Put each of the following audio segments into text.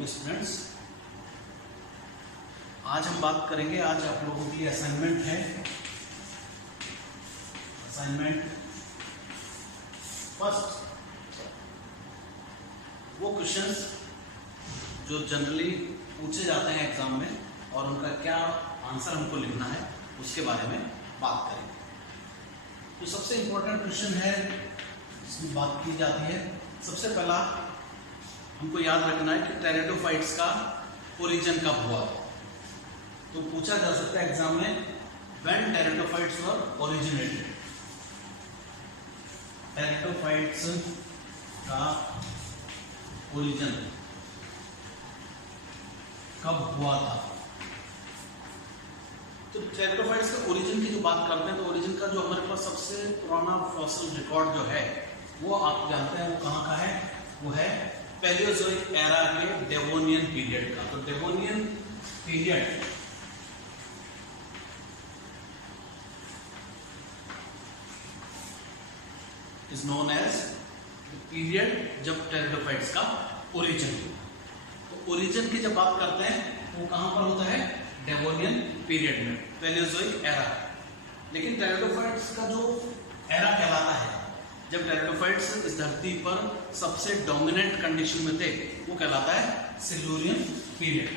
Morning students. आज हम बात करेंगे, आज आप लोगों की असाइनमेंट है। असाइनमेंट फर्स्ट, वो क्वेश्चंस जो जनरली पूछे जाते हैं एग्जाम में और उनका क्या आंसर हमको लिखना है उसके बारे में बात करेंगे। तो सबसे इम्पोर्टेंट क्वेश्चन है जिसमें बात की जाती है, सबसे पहला हमको याद रखना है कि टेरिडोफाइट्स का ओरिजिन कब हुआ। तो पूछा जा सकता है एग्जाम में, when pteridophytes were originated. Pteridophytes का ओरिजिन कब हुआ था। तो टेरिडोफाइट्स के ओरिजिन की जो बात करते हैं, तो ओरिजिन का जो हमारे पास सबसे पुराना फॉसिल रिकॉर्ड जो है वो आप जानते हैं वो कहाँ का है, वो है पैलियोजोइक एरा के डेवोनियन पीरियड का। तो Devonian period is known as period जब टेरिडोफाइट्स का ओरिजिन। तो ओरिजिन की जब बात करते हैं वो कहां पर होता है, डेवोनियन पीरियड में, पैलियोजोइक एरा। लेकिन टेरिडोफाइट्स का जो एरा कहलाता है, जब टेरिडोफाइट्स इस धरती पर सबसे डोमिनेंट कंडीशन में थे, वो कहलाता है Silurian period.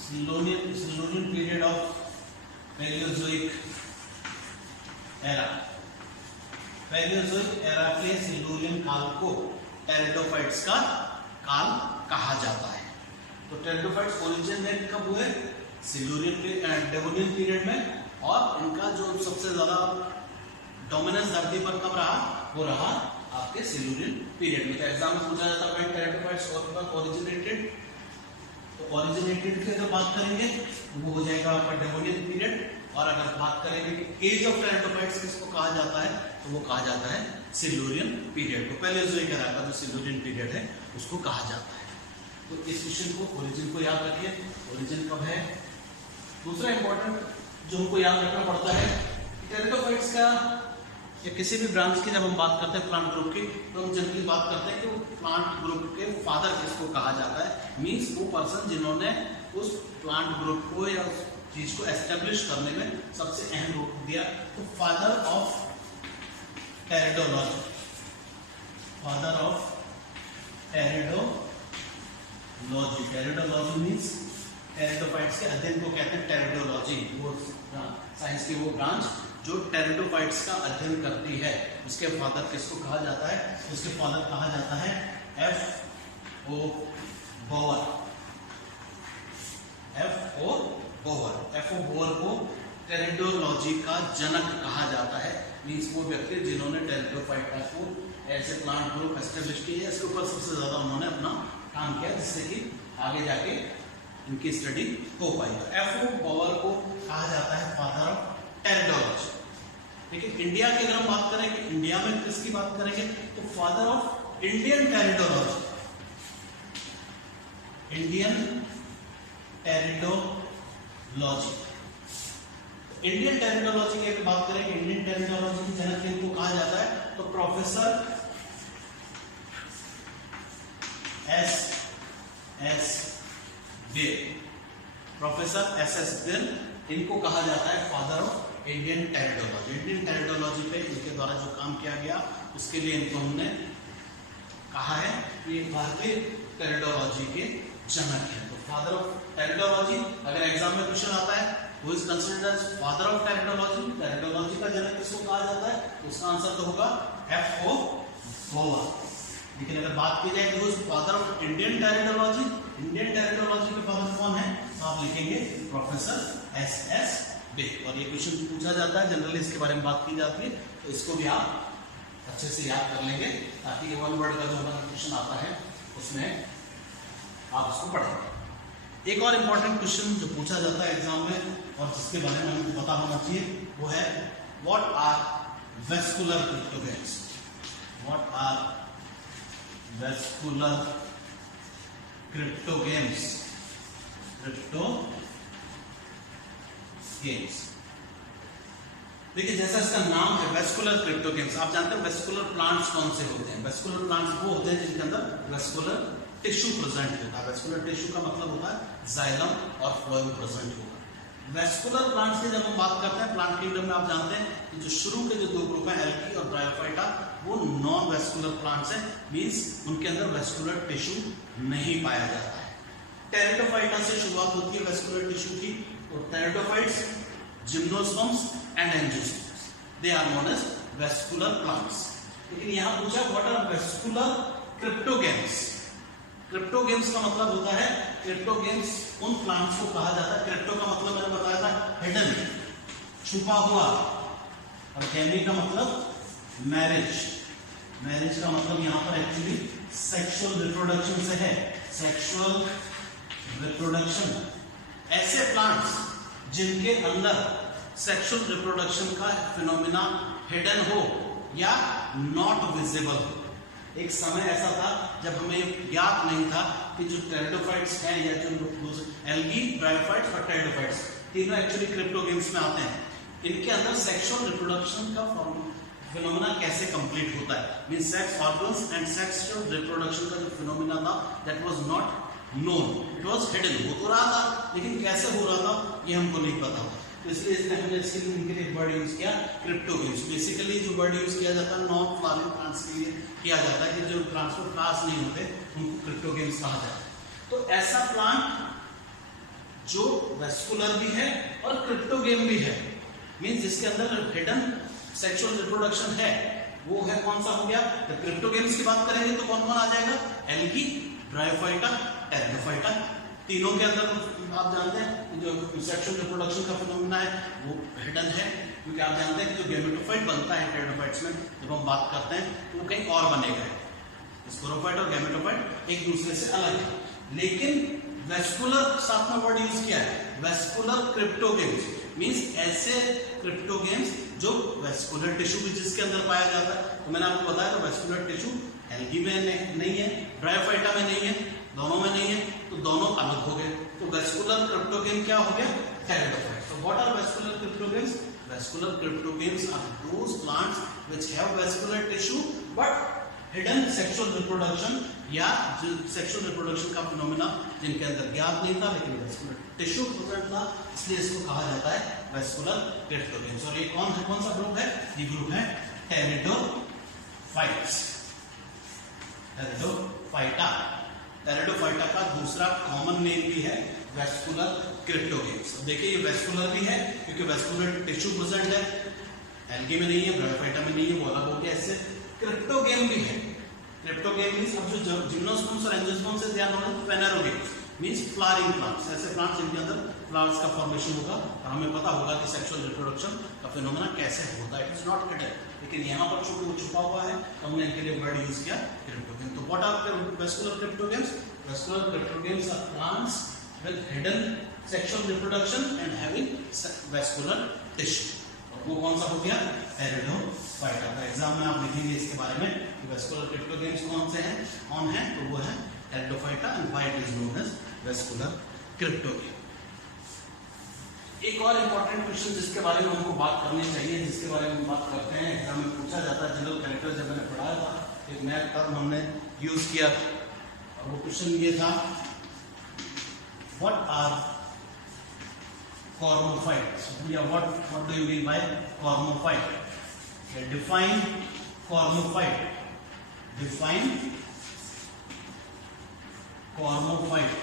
Silurian period of Palaeozoic era. Palaeozoic era के सिल्यूरियन काल को टेरिडोफाइट्स का काल कहा जाता है। तो टेरिडोफाइट्स ओरिजिनेट कब हुए, सिल्यूरियन डेवोनियन पीरियड में, और इनका जो सबसे ज्यादा डोमिनेंस धरती पर कब रहा, वो रहा आपके सिल्यूरियन पीरियड में। तो एग्जाम में पूछा जाता है टेरिडोफाइट्स ओरिजिनेटेड। तो ओरिजिनेटेड की अगर बात करेंगे वो हो जाएगा आपका डेवोनियन पीरियड, और अगर बात करेंगे कि एज ऑफ टेरिडोफाइट्स किसको कहा जाता है, तो वो कहा जाता है सिल्यूरियन पीरियड को। पैलियोजोइक एरा का जो सिल्यूरियन पीरियड है उसको कहा जाता है। तो इस क्वेश्चन को, ओरिजिन को याद रखिए, ओरिजिन कब है। दूसरा इंपॉर्टेंट जो हमको याद रखना पड़ता है, टेरिडोफाइट्स का या किसी भी ब्रांच की जब हम बात करते हैं प्लांट ग्रुप की, तो हम जनरली बात करते हैं कि वो प्लांट ग्रुप के फादर किसको कहा जाता है। मींस वो पर्सन जिन्होंने उस प्लांट ग्रुप को या उस चीज को एस्टेब्लिश करने में सबसे अहम रोल दिया। तो father of pteridology, father of pteridology. Pteridology means pteridophytes के अध्ययन को कहते हैं टेरिडोलॉजी। वो साइंस की वो ब्रांच जो टेरिडोफाइट्स का अध्ययन करती है, उसके फादर किसको कहा जाता है, उसके फादर कहा जाता है F.O. बोवर। F.O. बोवर को टेरिडोलॉजी का जनक कहा जाता है। मींस वो व्यक्ति जिन्होंने टेरिडोफाइट को ऐसे प्लांट ग्रुप एस्टेब्लिश किया, इसके ऊपर सबसे ज्यादा उन्होंने अपना काम किया, जिससे कि आगे जाके इनकी स्टडी हो पाई। F.O. बोवर को कहा जाता है फादर ऑफ टेरिडोलॉजी। लेकिन इंडिया की अगर हम बात करें कि इंडिया में किसकी बात करेंगे, तो father of Indian pteridology. Indian pteridology, Indian pteridology की अगर बात करें, इंडियन टेरिडोलॉजी की जनक किनको कहा जाता है, तो professor S.S. Bell. Professor S.S. Bell, इनको कहा जाता है father of Indian pteridology. Indian pteridology पे इनके द्वारा जो काम किया गया उसके लिए इनको हमने कहा है कि भारतीय टेरिडोलॉजी के जनक है। तो फादर ऑफ टेरिडोलॉजी, अगर एग्जाम में क्वेश्चन आता है who is considered as father of pteridology, pteridology का जनक किसको कहा जाता है, तो उसका आंसर तो होगा F.O. बोवर। लेकिन अगर बात की जाए कि father of Indian pteridology, Indian pteridology के फादर कौन है, तो आप लिखेंगे प्रोफेसर S.S. बेल। और ये क्वेश्चन पूछा जाता है, जनरली इसके बारे में बात की जाती है, तो इसको भी आप अच्छे से याद कर लेंगे, ताकि वन वर्ड का जो हमारा क्वेश्चन आता है उसमें आप उसको पढ़ेंगे। एक और इम्पॉर्टेंट क्वेश्चन जो पूछा जाता है एग्जाम में और जिसके बारे में हमको पता होना चाहिए, वो है what are vascular cryptogams. What are vascular cryptogams. Cryptogams. देखिए जैसा इसका नाम है वेस्कुलर क्रिप्टोगेम्स, आप जानते हैं वेस्कुलर प्लांट्स कौन से होते हैं? वेस्कुलर प्लांट्स वो होते हैं जिनके अंदर वेस्कुलर टिश्यू प्रेजेंट होता है। वेस्कुलर टिश्यू का मतलब होता है जाइलम और फ्लोएम प्रेजेंट होगा। वेस्कुलर प्लांट्स की जब हम बात करते हैं प्लांट किंगडम में, आप जानते हैं कि जो शुरू के जो 2 ग्रुप हैं एल्गी और ब्रायोफाइटा, वो नॉन वेस्कुलर प्लांट्स हैं, मींस उनके अंदर वेस्कुलर टिश्यू नहीं पाया जाता है। टेरिडोफाइटा से शुरुआत होती है वेस्कुलर टिश्यू की। तो pteridophytes, gymnosperms and angiosperms, they are known as vascular plants. लेकिन यहां पूछा what are vascular cryptogams. Cryptogams का मतलब होता है, क्रिप्टोगेम्स उन प्लांट्स को कहा जाता है, क्रिप्टो का मतलब मैंने बताया था हिडन, छुपा हुआ, और गैमी का मतलब मैरिज। मैरिज का मतलब यहां पर एक्चुअली सेक्सुअल रिप्रोडक्शन से है, सेक्सुअल रिप्रोडक्शन। ऐसे प्लांट्स जिनके अंदर सेक्सुअल रिप्रोडक्शन का फिनोमिना हिडन हो या नॉट विजिबल हो। एक समय ऐसा था जब हमें ज्ञात नहीं था कि जो टेरिडोफाइट्स हैं या जो एल्गी, ब्रायोफाइट्स और टेरिडोफाइट्स तीनों एक्चुअली क्रिप्टोगेम्स में आते हैं। इनके अंदर सेक्सुअल रिप्रोडक्शन का फिनोमिना कैसे कंप्लीट होता है, means sex organs and sexual reproduction का जो फिनोमिना था that was not known, it was hidden. हो तो रहा था लेकिन कैसे हो रहा था ये हमको नहीं पता था, तो इसलिए इसने हमने इसके लिए इनके लिए वर्ड यूज किया क्रिप्टोगेम्स। बेसिकली जो वर्ड यूज किया जाता है नॉन फ्लावरिंग प्लांट्स के लिए किया जाता है कि जो प्लांट्स में फ्लावर्स नहीं होते उनको क्रिप्टोगेम्स कहा जाता है। तो ऐसा प्लांट जो वेस्कुलर भी है और क्रिप्टोगेम भी है, मींस जिसके अंदर हिडन सेक्सुअल रिप्रोडक्शन है, वो है कौन सा हो गया? तो क्रिप्टोगेम्स की बात करेंगे तो कौन कौन आ जाएगा? Algae, bryophyta, pteridophyta. तीनों के अंदर आप जानते हैं जो सेक्सुअल रिप्रोडक्शन का फिनोमिना है वो हिडन है, क्योंकि आप जानते हैं कि जो गैमेटोफाइट बनता है टेरिडोफाइट्स में, जब हम बात करते हैं तो वो कहीं और बनेगा। स्पोरोफाइट और गैमेटोफाइट एक दूसरे से अलग है। लेकिन वेस्कुलर साथ में वर्ड यूज किया है, वेस्कुलर क्रिप्टोगेम्स, मींस ऐसे क्रिप्टोगेम्स जो वेस्कुलर टिश्यू भी जिसके अंदर पाया जाता है। तो मैंने आपको बताया था वेस्कुलर टिश्यू एल्गी में नहीं है, ब्रायोफाइटा में नहीं है, दोनों में नहीं है, तो दोनों अलग हो गए। तो वेस्कुलर क्रिप्टोगेम क्या हो गया? Pteridophyte. So what are vascular cryptogames? Vascular cryptogames are those plants which have vascular tissue but hidden sexual reproduction, या जो सेक्सुअल रिप्रोडक्शन का फिनोमिना जिनके अंदर ज्ञात नहीं था लेकिन वेस्कुलर टिश्यू प्रेजेंट था, इसलिए इसको कहा जाता है वेस्कुलर क्रिप्टोगेम्स। और ये कौन सा ग्रुप है? ये ग्रुप है टेरिडोफाइट्स, टेरिडोफाइटा। टेरिडोफाइटा का दूसरा कॉमन नेम भी है वेस्कुलर क्रिप्टोगेम्स। देखिए ये वेस्कुलर भी है क्योंकि वेस्कुलर टिश्यू प्रेजेंट है, एल्गी में नहीं है, ब्रायोफाइटा में नहीं है, वो अलग हो गया। इससे क्रिप्टोगेम भी है। क्रिप्टोगेम मींस अब जो जिम्नोस्पर्म्स और एंजियोस्पर्म्स से ध्यान होना, फेनेरोगेम्स मींस फ्लावरिंग प्लांट्स, ऐसे प्लांट्स जिनके अंदर फ्लावर्स का फॉर्मेशन होगा और हमें पता होगा कि सेक्सुअल रिप्रोडक्शन का फिनोमेना कैसे होता है। इट इज नॉट हिडन, लेकिन यहाँ पर चूंकि वो छुपा हुआ है तो हमने इनके लिए वर्ड यूज किया क्रिप्टोगेम। तो what are vascular cryptogams? Vascular cryptogams are plants with hidden sexual reproduction and having vascular tissue. वो कौन सा हो गया? टेरिडोफाइटा। का एग्जाम में आप लिखेंगे इसके बारे में कि वेस्कुलर क्रिप्टोगेम्स कौन से हैं, कौन है, तो वो है pteridophyta and why it is known as vascular cryptogam. एक और इंपॉर्टेंट क्वेश्चन जिसके बारे में हमको बात करनी चाहिए, जिसके बारे में बात करते हैं, एग्जाम में पूछा जाता है, जनरल कैरेक्टर जब मैंने पढ़ाया था एक नया टर्म हमने यूज किया था और वो क्वेश्चन ये था, what are cormophytes? Yeah, what do you mean by cormophyte? Define cormophyte. Define cormophyte.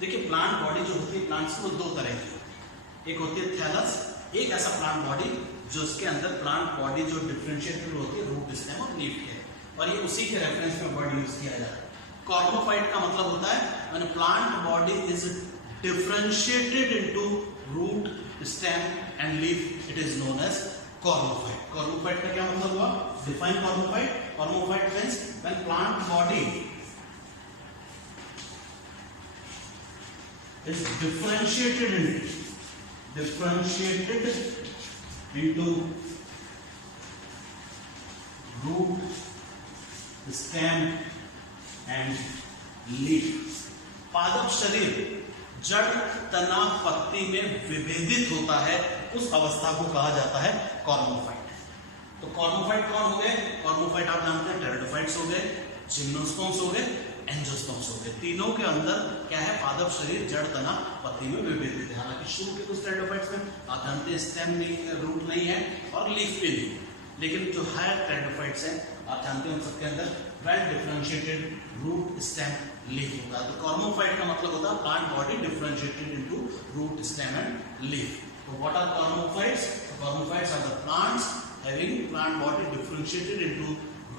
देखिए प्लांट बॉडी जो होती है प्लांट्स को दो तरह की होती है, एक होती है थैलस, एक ऐसा प्लांट बॉडी जो उसके अंदर प्लांट बॉडी जो डिफरेंशिएटेड होती है रूट, स्टेम और लीफ के, और ये उसी के रेफरेंस में वर्ड यूज किया जाता है। कॉर्मोफाइट का मतलब होता है when plant body is differentiated into root, stem and leaf, it is known as cormophyte. Cormophyte का क्या मतलब हुआ? Define cormophyte. Cormophyte means when plant body is differentiated into root, stem and leaf, पादप शरीर जड़ तना पत्ती में विभेदित होता है, उस अवस्था को कहा जाता है कॉर्मोफाइट। तो कॉर्मोफाइट कौन हो गए? कॉर्मोफाइट आप जानते हैं टेरिडोफाइट्स हो गए, जिम्नोस्पर्म्स हो गए, एंजियोस्पर्म्स हो गए। तीनों के अंदर क्या है? पादप शरीर जड़ तना पत्ती में विभेदित है। हालांकि शुरू के कुछ टेरिडोफाइट्स में आप जानते हैं स्टेम नहीं, रूट नहीं है और लीफ भी नहीं, लेकिन जो हायर टेरिडोफाइट्स हैं आप जानते हैं उन सबके अंदर well differentiated root stem leaf होता है। तो कॉर्मोफाइट का मतलब होता है plant body differentiated into root stem and leaf. तो what are cormophytes? Cormophytes are the plants having plant body differentiated into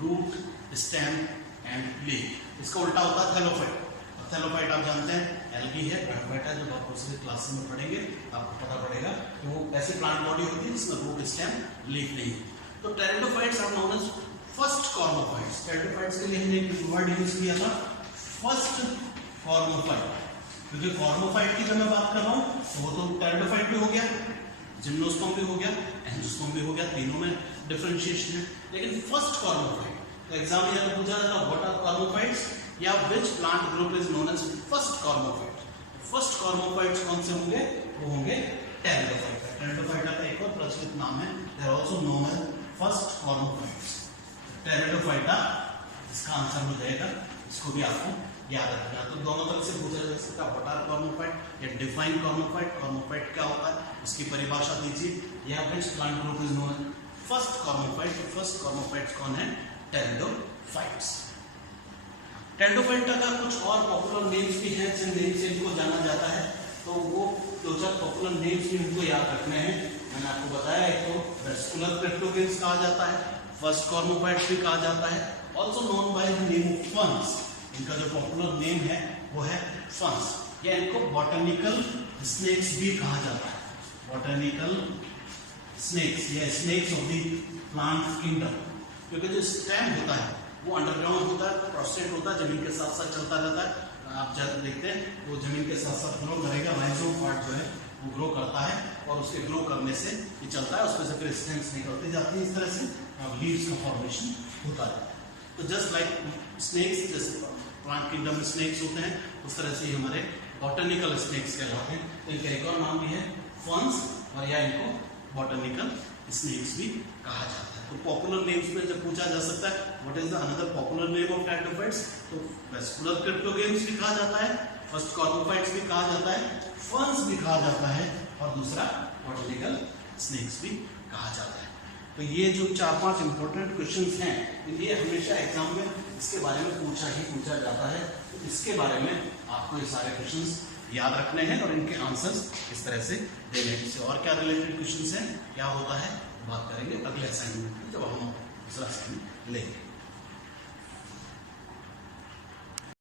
root stem and leaf. इसका उल्टा होता है थैलोफाइट। थैलोफाइट आप जानते हैं एल्गी है, ब्रैंकोफाइट है, जो आप दूसरी क्लास में पढ़ेंगे आपको पता पड़ेगा कि वो ऐसी प्लांट बॉडी होती है जिसमें रूट स्टेम लीफ नहीं। तो pteridophytes are known as first cormophytes. Pteridophytes के लिए हमने एक वर्ड यूज किया था फर्स्ट कॉर्मोफाइट, क्योंकि कॉर्मोफाइट की जब मैं बात कर रहा हूं तो वो तो टेरिडोफाइट भी हो गया, जिम्नोस्पर्म भी हो गया, एंजियोस्पर्म भी हो गया, तीनों में डिफरेंशिएशन है। लेकिन फर्स्ट कॉर्मोफाइट, तो एग्जाम में पूछा जाता व्हाट आर कॉर्मोफाइट्स या which plant group is known as first cormophyte. First cormophytes कौन से होंगे? वो होंगे टेरिडोफाइटा। टेरिडोफाइटा का एक और प्रचलित नाम है, they are also known as first cormophytes. Pteridophyta इसका आंसर हो जाएगा, इसको भी आपको याद रखना। तो दोनों तरह से पूछा जा सकता है व्हाट आर कॉर्मोफाइट या डिफाइन कॉर्मोफाइट। कॉर्मोफाइट क्या होता है उसकी परिभाषा दीजिए, या which plant group is known as first cormophyte. तो फर्स्ट कॉर्मोफाइट कौन है? टेरिडोफाइट्स। टेरिडोफाइटा का कुछ और पॉपुलर नेम्स भी हैं जिन नेम से इनको जाना जाता है, तो वो दो चार पॉपुलर नेम्स भी इनको याद रखने हैं। मैंने आपको बताया एक तो वेस्कुलर क्रिप्टोगेम्स कहा जाता है, फर्स्ट कॉर्मोफाइट्स भी कहा जाता है, also known by the name of फंस। इनका जो पॉपुलर नेम है वो है फंस, या इनको बॉटनिकल स्नेक्स भी कहा जाता है। बॉटनिकल स्नेक्स या snacks of the plant kingdom, क्योंकि जो स्टेम होता है वो अंडरग्राउंड होता है, प्रोस्टेट होता है, जमीन के साथ साथ चलता रहता है। आप जब देखते हैं वो जमीन के साथ साथ ग्रो करेगा, राइजोम पार्ट जो है वो ग्रो करता है और उसके ग्रो करने से ये चलता है, उसमें से फिर स्टेम्स निकलती जाती है, इस तरह से लीव्स का फॉर्मेशन होता है। तो जस्ट लाइक स्नेक्स, जैसे प्लांट किंगडम में स्नेक्स होते हैं, उस तरह से ही हमारे बॉटनिकल स्नेक्स कहलाते हैं। तो इनका एक और नाम भी है फर्न्स, और या इनको बॉटनिकल स्नेक्स भी कहा जाता है। तो पॉपुलर नेम्स में जब पूछा जा सकता है what is the another popular name of pteridophytes, तो वेस्कुलर क्रिप्टोगेम्स भी कहा जाता है, फर्स्ट कॉर्मोफाइट्स भी कहा जाता है, फर्न्स भी कहा जाता है, और दूसरा बॉटनिकल स्नेक्स भी कहा जाता है। तो ये जो 4-5 इंपॉर्टेंट क्वेश्चंस हैं, ये हमेशा एग्जाम में इसके बारे में पूछा जाता है। तो इसके बारे में आपको ये सारे क्वेश्चंस याद रखने हैं और इनके आंसर्स इस तरह से देने हैं। इससे और क्या रिलेटेड क्वेश्चंस हैं, क्या होता है, बात करेंगे अगले असाइनमेंट में जब हम दूसरा असाइनमेंट लेंगे।